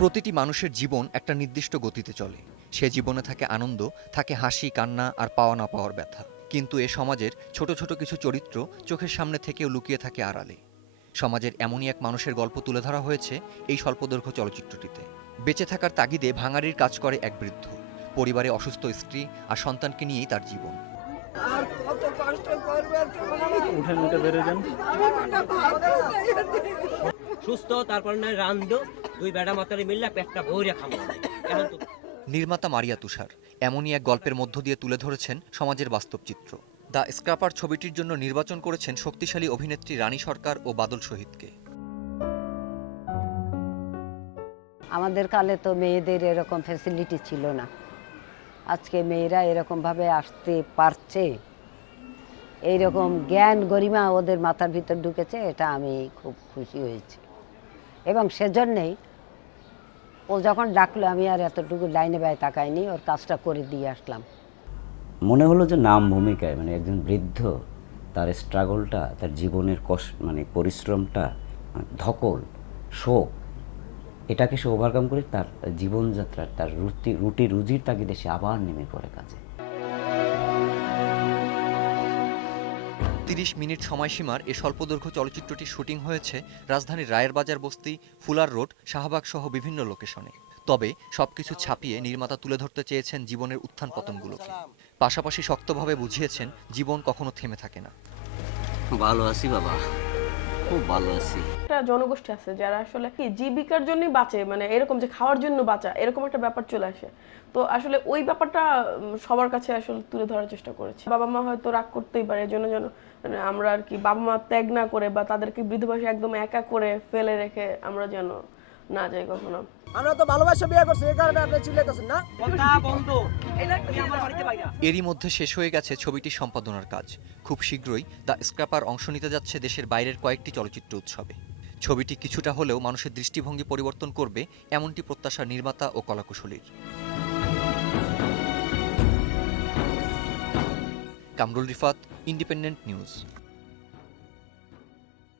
প্রতিটি মানুষের জীবন একটা নির্দিষ্ট গতিতে চলে। সে জীবনে থাকে আনন্দ থাকে হাসি কান্না আর পাওয়া না পাওয়ার ব্যথা। কিন্তু এ সমাজের ছোট ছোট কিছু চরিত্র চোখের সামনে থেকেও লুকিয়ে থাকে আড়ালে। সমাজের এমনই এক মানুষের গল্প তুলে ধরা হয়েছে এই স্বল্পদৈর্ঘ্য চলচ্চিত্রটিতে। বেঁচে থাকার তাগিদে ভাঙাড়ির কাজ করে এক বৃদ্ধ। পরিবারে অসুস্থ স্ত্রী আর সন্তানকে নিয়েই তার জীবন। আর কত কষ্ট উঠে যান। সুস্থ তারপর না রান্ধো। দুই বেড়া মাতারি মিললে পেটটা ভরে খাব এখন তো নির্মাতা মারিয়া তুষার এমনই এক গল্পের মধ্য দিয়ে তুলে ধরেছেন সমাজের বাস্তব চিত্র। দ্য স্ক্রাপার ছবিটির জন্য নির্বাচন করেছেন শক্তিশালী অভিনেত্রী রানী সরকার ও বাদল শহীদকে। আমাদের কালে তো মেয়েদের এরকম ফ্যাসিলিটি ছিল না। আজকে মেয়েরা এরকমভাবে আসতে পারছে। এইরকম জ্ঞান গরিমা ওদের মাথার ভিতর ঢুকেছে এটা আমি খুব খুশি হয়েছি। এবং সেজন্যেই ও যখন ডাকলো, আমি আর এতটুকু লাইনে ব্যয় তাকাইনি, ওর কাজটা করে দিয়ে আসলাম। মনে হলো যে নাম ভূমিকায় মানে একজন বৃদ্ধ, তার স্ট্রাগলটা তার জীবনের কষ্ট মানে পরিশ্রমটা, ধকল, শোক, এটাকে সে ওভারকাম করে তার জীবনযাত্রার, তার রুটি রুটি রুজির তাকে দেশে আবার নেমে পড়ে কাজে। তিরিশ মিনিট সময়সীমার এ স্বল্পদৈর্ঘ্য চলচ্চিত্রটির শুটিং হয়েছে রাজধানীর রায়ের বাজার বস্তি, ফুলার রোড, শাহবাগ সহ বিভিন্ন লোকেশনে। তবে সবকিছু ছাপিয়ে নির্মাতা তুলে ধরতে চেয়েছেন জীবনের উত্থান পতনগুলোকে। পাশাপাশি শক্তভাবে বুঝিয়েছেন, জীবন কখনো থেমে থাকে না। ভালো আছি বাবা। খুব ভালো আছি। একটা জনগোষ্ঠী আছে যারা আসলে কি জীবিকার জন্যই বাঁচে মানে এরকম যে খাওয়ার জন্য বাঁচা, এরকম একটা ব্যাপার চলে আসে। তো আসলে ওই ব্যাপারটা সবার কাছে আসলে তুলে ধরার চেষ্টা করেছি। বাবা মা হয়তো রাগ করতেই পারে এজন্য যেন মানে আমরা আর কি বাবা মা ত্যাগ না করে বা তাদেরকে বৃদ্ধ বয়সে একদম একা করে ফেলে রেখে আমরা যেন না যাই কখনো। আমরা তো ভালোবাসা বিয়ে করছি এই কারণে আপনি চিল্লাইতেছেন না? কথা বন্ধ। আমার বাড়িতে বাইরা এরই মধ্যে শেষ হয়ে গেছে ছবিটি সম্পাদনার কাজ। খুব শীঘ্রই দ্য স্ক্র্যাপার অংশ নিতে যাচ্ছে দেশের বাইরের কয়েকটি চলচ্চিত্র উৎসবে। ছবিটি কিছুটা হলেও মানুষের দৃষ্টিভঙ্গি পরিবর্তন করবে এমনটি প্রত্যাশা নির্মাতা ও কলাকুশলীর। Kamrul Rifat Independent News.